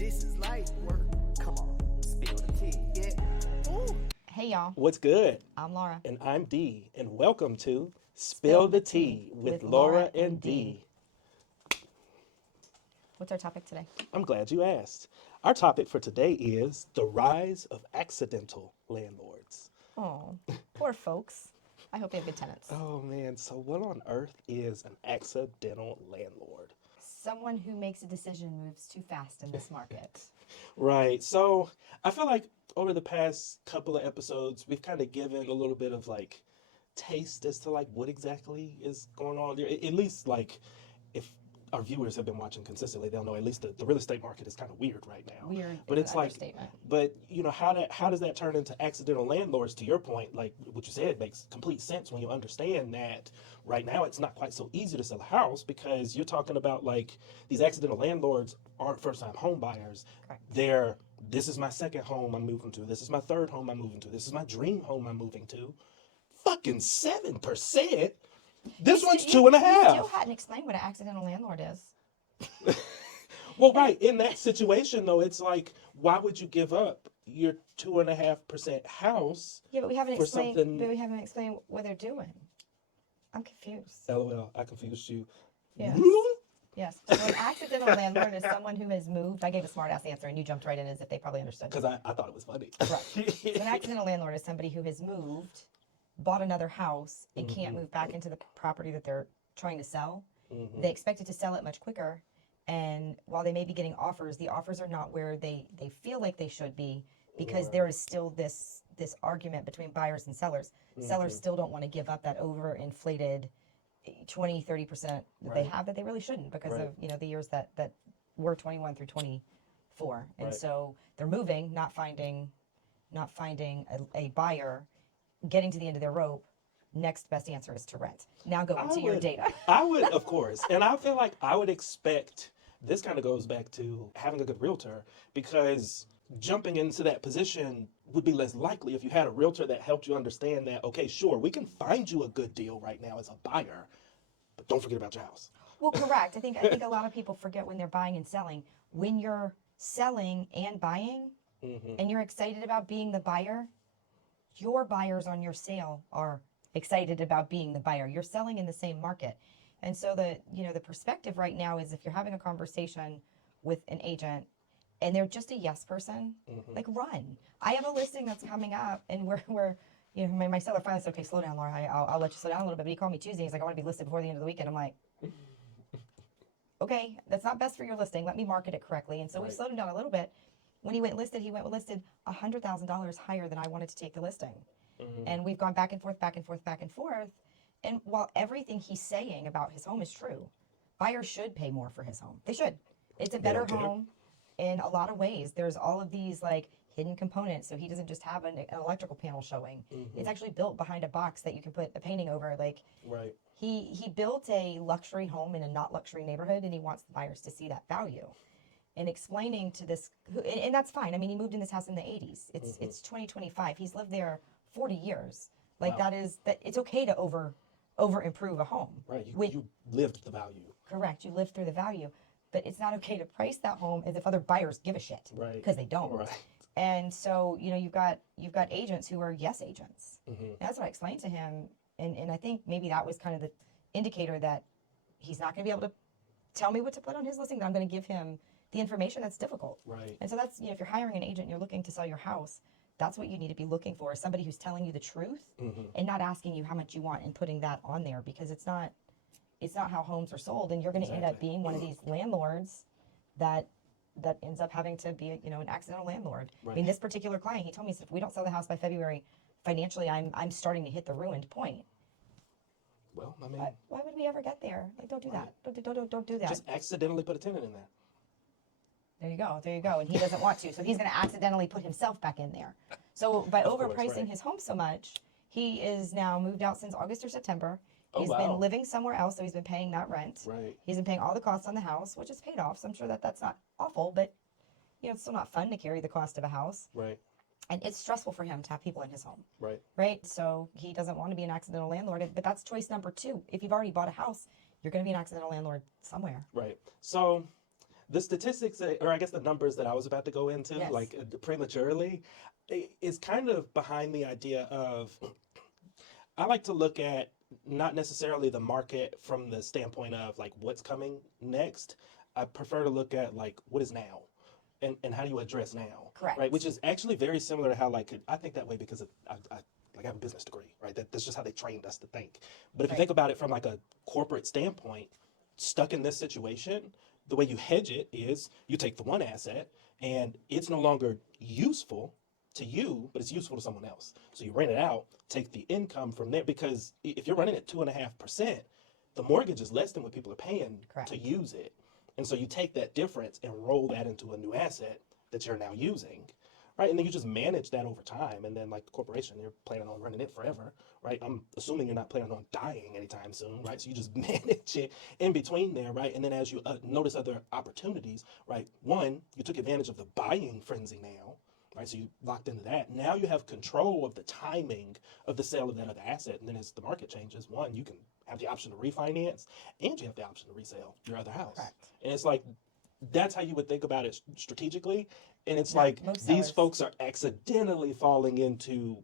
This is light work. Come on, spill the tea. Yeah. Ooh. Hey y'all, What's good? I'm Laura. And I'm Dee, and welcome to Spill Spill the the Tea Tea with with Laura Laura and and Dee. What's our topic today? I'm glad you asked. Our topic for today is the rise of accidental landlords. Oh, poor folks. I hope they have good tenants. Oh man, so what on earth is an accidental landlord? Someone who makes a decision and moves too fast in this market. Right, so I feel like over the past couple of episodes, we've kind of given a little bit of like taste as to like what exactly is going on there. At least like if our viewers have been watching consistently, they'll know at least the real estate market is kind of weird right now. Weird But is it's an like, understatement. but you know, how does that turn into accidental landlords? To your point, like what you said makes complete sense when you understand that right now it's not quite so easy to sell a house because you're talking about like these accidental landlords aren't first time home buyers. Correct. They're this is my second home I'm moving to. This is my third home I'm moving to. This is my dream home I'm moving to. Fucking 7%. This one's You 2.5. still hadn't explained what an accidental landlord is. Well, right. In that situation, though, it's like, why would you give up your 2.5% house Yeah, but we haven't for explained. something? But we haven't explained what they're doing. I'm confused. LOL, I confused you. Yes. Yes. So an accidental landlord is someone who has moved. I gave a smart ass answer and you jumped right in as if they probably understood. Because I thought it was funny. Right. So an accidental landlord is somebody who has moved, bought another house, and can't move back into the property that they're trying to sell. They expected to sell it much quicker. And while they may be getting offers, the offers are not where they feel like they should be because there is still this argument between buyers and sellers. Sellers still don't want to give up that overinflated 20-30% that they have that they really shouldn't because of the years that were 21 through 24. And so they're moving, not finding a buyer, getting to the end of their rope. Next best answer is to rent. Now go into your data. I would, of course. And I feel like I would expect, this kind of goes back to having a good realtor because jumping into that position would be less likely if you had a realtor that helped you understand that, okay, sure, we can find you a good deal right now as a buyer, but don't forget about your house. Well, correct. I think a lot of people forget when they're buying and selling. When you're selling and buying and you're excited about being the buyer, your buyers on your sale are excited about being the buyer. You're selling in the same market. And so the perspective right now is if you're having a conversation with an agent and they're just a yes person, like run. I have a listing that's coming up and we're my seller finally said, okay, slow down, Laura. I'll let you slow down a little bit. But he called me Tuesday. He's like, I want to be listed before the end of the weekend. I'm like, okay, that's not best for your listing. Let me market it correctly. And so we slowed him down a little bit. When he went listed $100,000 higher than I wanted to take the listing. And we've gone back and forth, back and forth, back and forth. And while everything he's saying about his home is true, buyers should pay more for his home. They should. It's a better home in a lot of ways. There's all of these like hidden components. So he doesn't just have an electrical panel showing. It's actually built behind a box that you can put a painting over. Like he built a luxury home in a not luxury neighborhood and he wants the buyers to see that value. And explaining to this, and that's fine. I mean, he moved in this house in the 80s. It's 2025. He's lived there 40 years. Like that it's okay to over improve a home. Right, you lived the value. Correct, you lived through the value, but it's not okay to price that home as if other buyers give a shit. Right. Because they don't. Right. And so, you've got agents who are yes agents. And that's what I explained to him. And I think maybe that was kind of the indicator that he's not going to be able to tell me what to put on his listing, that I'm going to give him the information that's difficult. Right. And so that's, if you're hiring an agent and you're looking to sell your house, that's what you need to be looking for, is somebody who's telling you the truth and not asking you how much you want and putting that on there, because it's not how homes are sold, and you're going to end up being one of these landlords that ends up having to be an accidental landlord. Right. I mean, this particular client, he told me, he said, if we don't sell the house by February, financially, I'm starting to hit the ruined point. Well, I mean, why would we ever get there? Like, don't do that. Don't do that. Just accidentally put a tenant in there. There you go. And he doesn't want to. So he's going to accidentally put himself back in there. So by overpricing his home so much, he is now moved out since August or September. He's been living somewhere else, so he's been paying that rent. Right. He's been paying all the costs on the house, which is paid off. So I'm sure that's not awful, but it's still not fun to carry the cost of a house. Right. And it's stressful for him to have people in his home. Right. Right? So he doesn't want to be an accidental landlord. But that's choice number 2. If you've already bought a house, you're going to be an accidental landlord somewhere. Right. So The statistics, or I guess the numbers that I was about to go into, Yes. like prematurely, is kind of behind the idea of I like to look at not necessarily the market from the standpoint of like what's coming next. I prefer to look at like what is now and how do you address now. Correct. Right. Which is actually very similar to how like I think that way because I have a business degree, right? That's just how they trained us to think. But if you Right. think about it from like a corporate standpoint, stuck in this situation, the way you hedge it is you take the one asset and it's no longer useful to you, but it's useful to someone else. So you rent it out, take the income from there because if you're running at 2.5%, the mortgage is less than what people are paying Correct. to use it. And so you take that difference and roll that into a new asset that you're now using. Right, and then you just manage that over time, and then like the corporation, you're planning on running it forever, right? I'm assuming you're not planning on dying anytime soon, right? So you just manage it in between there, right? And then as you notice other opportunities, right? One, you took advantage of the buying frenzy now, right? So you locked into that. Now you have control of the timing of the sale of that other asset, and then as the market changes, one, you can have the option to refinance, and you have the option to resell your other house. Correct. And it's like that's how you would think about it strategically. And it's Yeah, like most these sellers. folks are accidentally falling into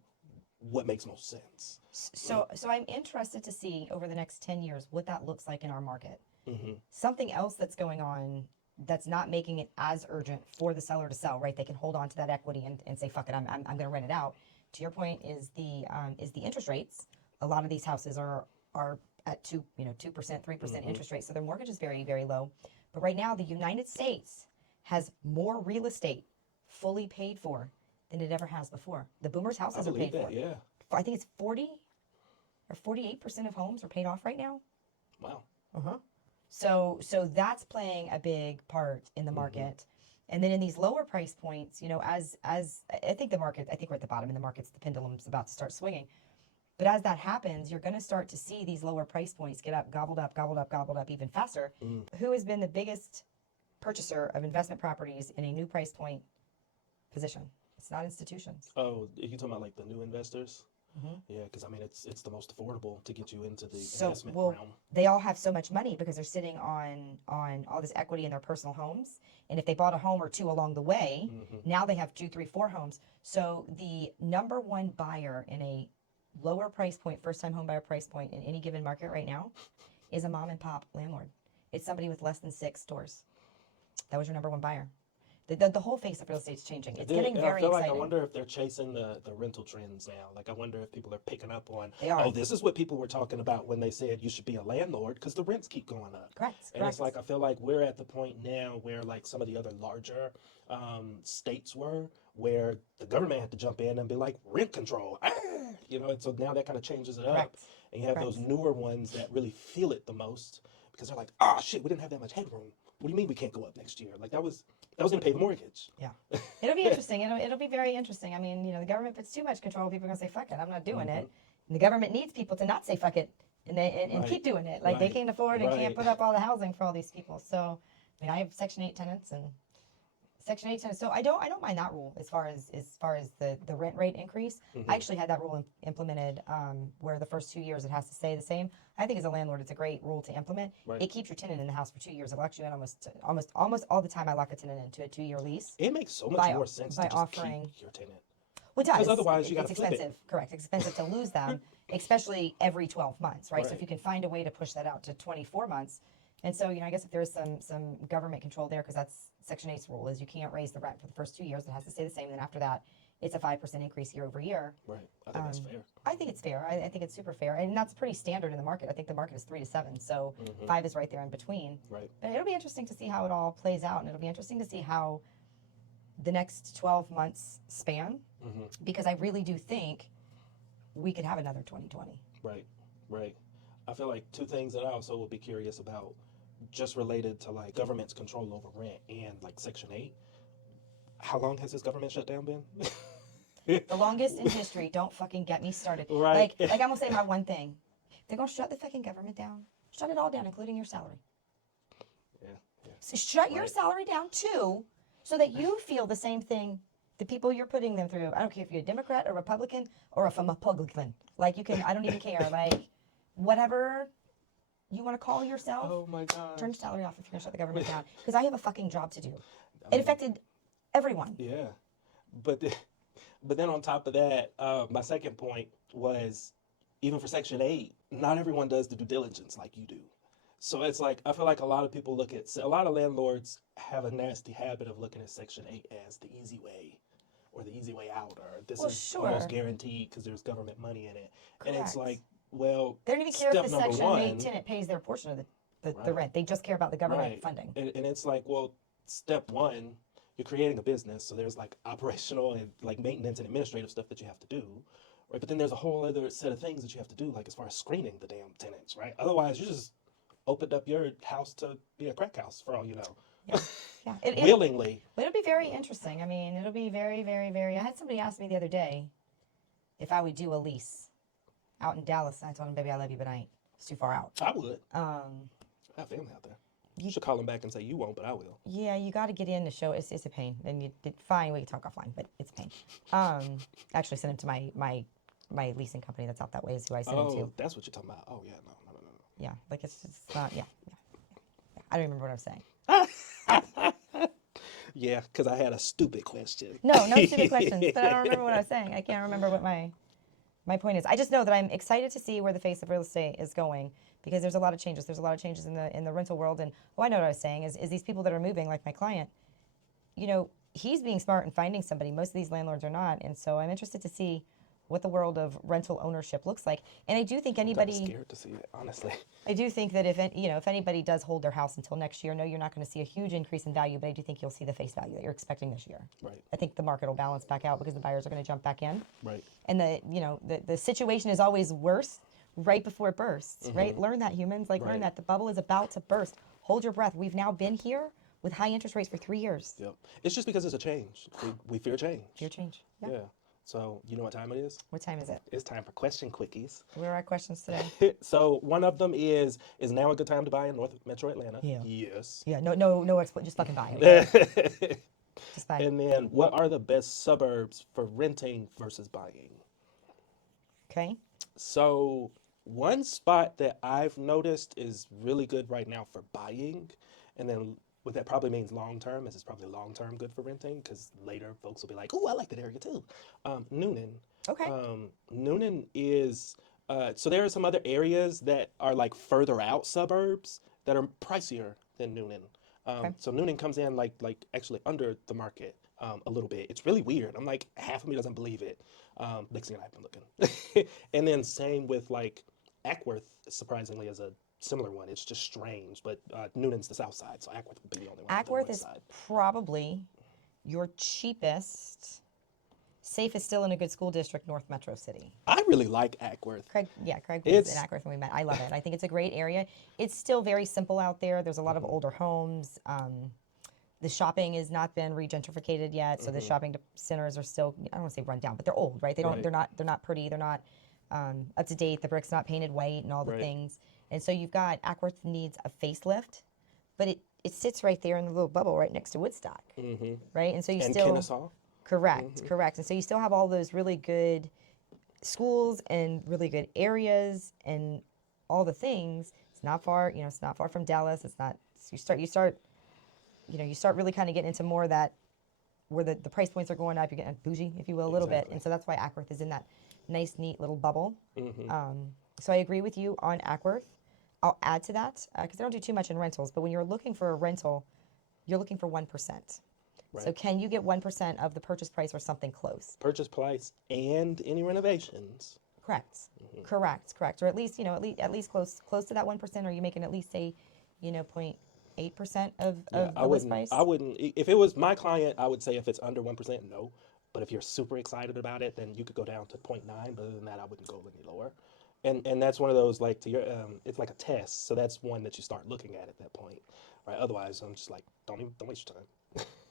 what makes most sense. So I'm interested to see over the next 10 years what that looks like in our market. Mm-hmm. Something else that's going on that's not making it as urgent for the seller to sell, right? They can hold on to that equity and say, fuck it, I'm going to rent it out. To your point is the interest rates. A lot of these houses are at 2%, 3% interest rates. So their mortgage is very, very low. But right now the United States has more real estate fully paid for than it ever has before. The boomers' houses I are believe paid that, for. yeah. I think it's 40 or 48% of homes are paid off right now. Wow. So that's playing a big part in the market. And then in these lower price points, as I think we're at the bottom in the markets, the pendulum's about to start swinging. But as that happens, you're going to start to see these lower price points get gobbled up even faster. Who has been the biggest purchaser of investment properties in a new price point position? It's not institutions. Oh, you talking about like the new investors? Yeah, because I mean it's the most affordable to get you into the investment realm. They all have so much money because they're sitting on all this equity in their personal homes. And if they bought a home or two along the way, now they have 2, 3, 4 homes. So the number one buyer in a lower price point, first time home buyer price point in any given market right now is a mom and pop landlord. It's somebody with less than 6 stores. That was your number one buyer. The whole face of real estate's changing. It's getting very exciting. I wonder if they're chasing the rental trends now. Like I wonder if people are picking up on, They are. oh, this is what people were talking about when they said you should be a landlord because the rents keep going up. Correct. And it's like I feel like we're at the point now where like some of the other larger states were, where the government had to jump in and be like rent control, and so now that kind of changes it up. Correct. And you have those newer ones that really feel it the most because they're like, oh shit, we didn't have that much headroom. What do you mean we can't go up next year? Like that was going to pay the mortgage. Yeah. It'll be interesting. It'll be very interesting. I mean, the government puts too much control. People are going to say, fuck it, I'm not doing it. And the government needs people to not say fuck it and keep doing it. Like they can't afford and can't put up all the housing for all these people. So, I mean, I have Section 8 tenants and Section 8 tenants. So I don't mind that rule as far as the rent rate increase. I actually had that rule implemented where the first 2 years it has to stay the same. I think as a landlord, it's a great rule to implement. Right. It keeps your tenant in the house for 2 years. It locks you in almost all the time. I lock a tenant into a 2-year lease. It makes so much more sense to just keep your tenant. Well, it does. Because otherwise you got to It's flip expensive. it. Correct. It's expensive to lose them, especially every 12 months, right? So if Right. you can find a way to push that out to 24 months. And so, I guess if there is some government control there, because that's Section 8's rule, is you can't raise the rent for the first 2 years. It has to stay the same. Then after that, it's a 5% increase year over year. Right. I think that's fair. I think it's fair. I think it's super fair. And that's pretty standard in the market. I think the market is 3 to 7. So 5 is right there in between. Right. But it'll be interesting to see how it all plays out. And it'll be interesting to see how the next 12 months span, because I really do think we could have another 2020. Right. I feel like 2 things that I also would be curious about, just related to like government's control over rent and like Section 8. How long has this government shutdown been? The longest in history. Don't fucking get me started. Right. Like I'm gonna say my one thing. They're gonna shut the fucking government down. Shut it all down, including your salary. Yeah. So shut your salary down too, so that you feel the same thing the people you're putting them through. I don't care if you're a Democrat, a Republican, or a Republican. Like you can, I don't even care. Like whatever You want to call yourself? Oh my God. Turn your salary off if you're going to shut the government down. Because I have a fucking job to do. It affected everyone. Yeah. But but then on top of that, my second point was even for Section 8, not everyone does the due diligence like you do. So it's like, I feel like a lot of people a lot of landlords have a nasty habit of looking at Section 8 as the easy way or the easy way out, or this Well, is sure. almost guaranteed because there's government money in it. And it's Correct. like, well, They don't even care step if the number Section one, 8 tenant pays their portion of the Right. rent. They just care about the government right. funding. And it's like, well, step one, you're creating a business, so there's like operational and like maintenance and administrative stuff that you have to do, right? But then there's a whole other set of things that you have to do, like as far as screening the damn tenants, right? Otherwise, you just opened up your house to be a crack house for all you know. Yeah. Willingly. It'll be very interesting. I mean, it'll be very, very, very. I had somebody ask me the other day if I would do a lease out in Dallas. And I told him, baby, I love you, but it's too far out. I would. I have family out there. You should call them back and say you won't, but I will. Yeah, you got to get in to show it's a pain. And you did fine. We can talk offline, but it's a pain. Actually, send him to my leasing company that's out that way. Is who I send him to. Oh, that's what you're talking about. Oh yeah, no. Yeah, like it's just not. Yeah. I don't remember what I was saying. Yeah, because I had a stupid question. No stupid questions. But I don't remember what I was saying. I can't remember what my point is. I just know that I'm excited to see where the face of real estate is going because there's a lot of changes. There's a lot of changes in the rental world. And I know what I was saying is these people that are moving, like my client, you know, he's being smart and finding somebody. Most of these landlords are not. And so I'm interested to see what the world of rental ownership looks like. And I do think anybody... I'm scared to see it, honestly. I do think that if anybody does hold their house until next year, no, you're not going to see a huge increase in value, but I do think you'll see the face value that you're expecting this year. Right. I think the market will balance back out because the buyers are going to jump back in. Right. And the situation is always worse right before it bursts, right? Learn that, humans. Learn Right. that the bubble is about to burst. Hold your breath. We've now been here with high interest rates for 3 years. Yep. It's just because it's a change. We fear change. Fear change. Yeah. Yeah. So, you know what time it is? What time is it? It's time for question quickies. Where are our questions today? So, one of them is now a good time to buy in North Metro Atlanta? Yeah. Yes. Yeah, just fucking buy it. Just buy it. And then, what are the best suburbs for renting versus buying? Okay. So, one spot that I've noticed is really good right now for buying, and then what that probably means long term is it's probably long term good for renting because later folks will be like, oh, I like that area too. Noonan. Okay. Noonan is, so there are some other areas that are like further out suburbs that are pricier than Noonan. So Noonan comes in like actually under the market a little bit. It's really weird. I'm like, half of me doesn't believe it. Lexi and I have been looking. And then same with like Ackworth, surprisingly, is a similar one. It's just strange, but Noonan's the south side, so Ackworth would be the only one. Ackworth is probably your cheapest, safest, still in a good school district, North Metro City. I really like Ackworth. Craig was in Ackworth when we met. I love it. I think it's a great area. It's still very simple out there. There's a lot of older homes. The shopping has not been regentrificated yet, so the shopping centers are still, I don't want to say run down, but they're old, right? They're not pretty. They're not up to date. The brick's not painted white and all the things. And so you've got Ackworth needs a facelift, but it sits right there in the little bubble right next to Woodstock, right? And so you still Kennesaw. Correct. And so you still have all those really good schools and really good areas and all the things. It's not far, it's not far from Dallas. It's not. You start really kind of getting into more of that where the price points are going up. You're getting bougie, if you will, a little bit. And so that's why Ackworth is in that nice, neat little bubble. So I agree with you on Ackworth. I'll add to that because I don't do too much in rentals. But when you're looking for a rental, you're looking for 1%. Right. So can you get 1% of the purchase price or something close? Purchase price and any renovations. Correct. Correct. Or at least close to that 1%. Or you making at least say, 0.8% of the list price? I wouldn't. If it was my client, I would say if it's under 1%, no. But if you're super excited about it, then you could go down to 0.9. But other than that, I wouldn't go any lower. And that's one of those like to your it's like a test. So that's one that you start looking at that point, right? Otherwise, I'm just like, don't waste your time.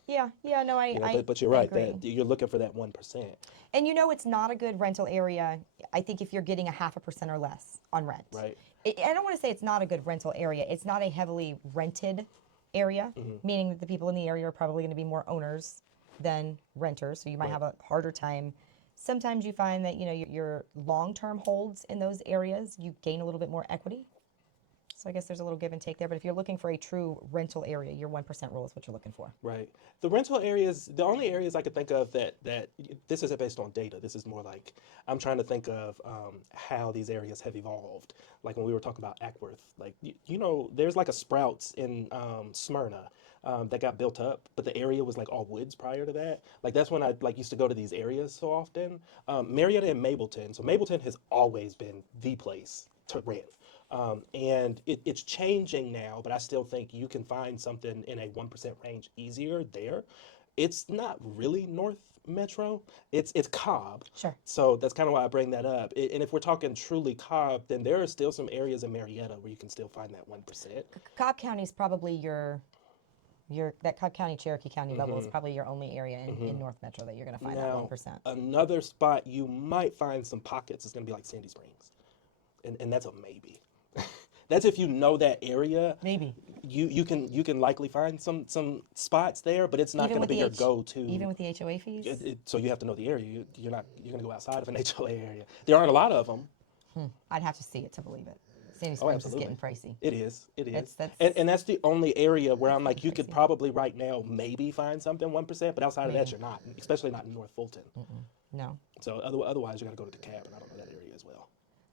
Yeah, no, but you're right agree. that you're looking for that 1%. And it's not a good rental area. I think if you're getting a 0.5% or less on rent. Right. I don't want to say it's not a good rental area. It's not a heavily rented area, meaning that the people in the area are probably going to be more owners than renters. So you might have a harder time. Sometimes you find that your long-term holds in those areas, you gain a little bit more equity. So I guess there's a little give and take there. But if you're looking for a true rental area, your 1% rule is what you're looking for. Right. The rental areas, the only areas I could think of that this isn't based on data. This is more like I'm trying to think of how these areas have evolved. Like when we were talking about Ackworth, like, you know, there's like a Sprouts in Smyrna that got built up, but the area was like all woods prior to that. Like that's when I like used to go to these areas so often. Marietta and Mableton. So Mableton has always been the place to rent. And it's changing now, but I still think you can find something in a 1% range easier there. It's not really North Metro. It's Cobb. Sure. So that's kind of why I bring that up. And if we're talking truly Cobb, then there are still some areas in Marietta where you can still find that 1%. Cobb County is probably your that Cobb County, Cherokee County level is probably your only area in North Metro that you're going to find Now, that 1%. another spot you might find some pockets is going to be like Sandy Springs. And that's a maybe. That's if you know that area. Maybe. You can likely find some spots there, but it's not going to be your go-to. Even with the HOA fees? So you have to know the area. You're going to go outside of an HOA area. There aren't a lot of them. I'd have to see it to believe it. Sandy Springs is getting pricey. It is. It is. That's and that's the only area where I'm like, you could probably right now maybe find something 1%, but outside of that, you're not, especially not in North Fulton. No. So otherwise, you got to go to DeKalb, and I don't know that area as well.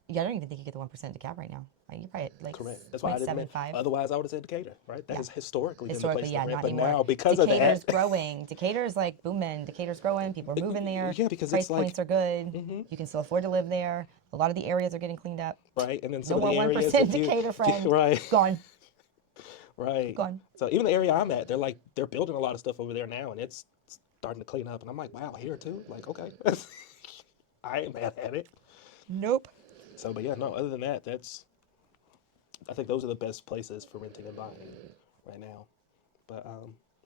Yeah, I don't even think you get the 1% to cap right now. You're probably at like Correct. That's why I didn't. 0.75. Otherwise, I would have said Decatur, right? That has historically been the place to yeah, rent, not but anymore. now because Decatur's of that, growing. Decatur's like booming. Decatur's growing. People are moving there. Yeah, because price it's like points are good. You can still afford to live there. A lot of the areas are getting cleaned up. right, and then No some more of the 1% areas, if you- Decatur friend. right, Gone. right. Gone. So even the area I'm at, they're building a lot of stuff over there now, and it's starting to clean up, and I'm like, wow, here too. Like, okay, I ain't mad at it. Nope. So, but yeah, no. Other than that, I think those are the best places for renting and buying right now. But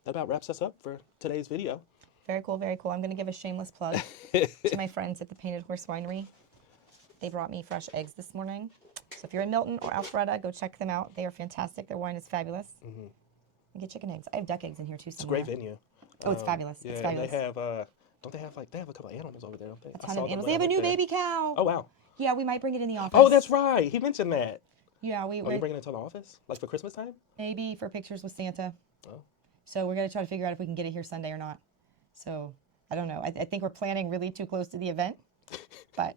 that about wraps us up for today's video. Very cool, very cool. I'm going to give a shameless plug to my friends at the Painted Horse Winery. They brought me fresh eggs this morning. So if you're in Milton or Alpharetta, go check them out. They are fantastic. Their wine is fabulous. And get chicken eggs. I have duck eggs in here too It's a somewhere. great venue. Oh, it's fabulous. Yeah, it's and fabulous. they have don't they have a couple of animals over there? Don't they? A ton of animals. They have a new baby cow. Oh wow. Yeah, we might bring it in the office. Oh, that's right. He mentioned that. Yeah, Are you bringing it to the office, like for Christmas time? maybe for pictures with Santa. Oh. So we're going to try to figure out if we can get it here Sunday or not. So I don't know. I think we're planning really too close to the event. But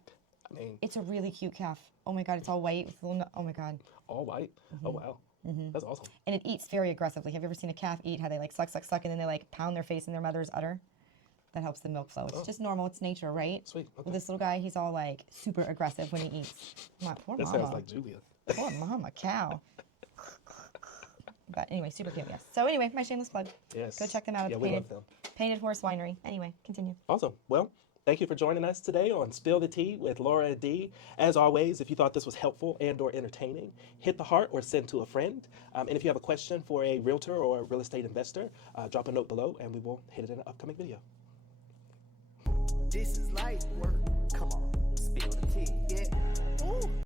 I mean, it's a really cute calf. Oh my God, it's all white with little, oh my God. all white. Oh wow. That's awesome. And it eats very aggressively. Have you ever seen a calf eat? How they like suck, and then they like pound their face in their mother's udder? That helps the milk flow. It's just normal. It's nature, right? Sweet. Okay. Well, this little guy, he's all like super aggressive when he eats. My poor That mama. sounds like Julia. Poor mama cow. But anyway, super cute, yes. So anyway, my shameless plug. Yes. Go check them out at Yeah, the we love them. Painted Horse Winery. Anyway, continue. Awesome. Well, thank you for joining us today on Spill the Tea with Laura and Dee. As always, if you thought this was helpful and or entertaining, hit the heart or send to a friend. And if you have a question for a realtor or a real estate investor, drop a note below and we will hit it in an upcoming video. This is light work. Come on, spill the tea. Yeah. Ooh.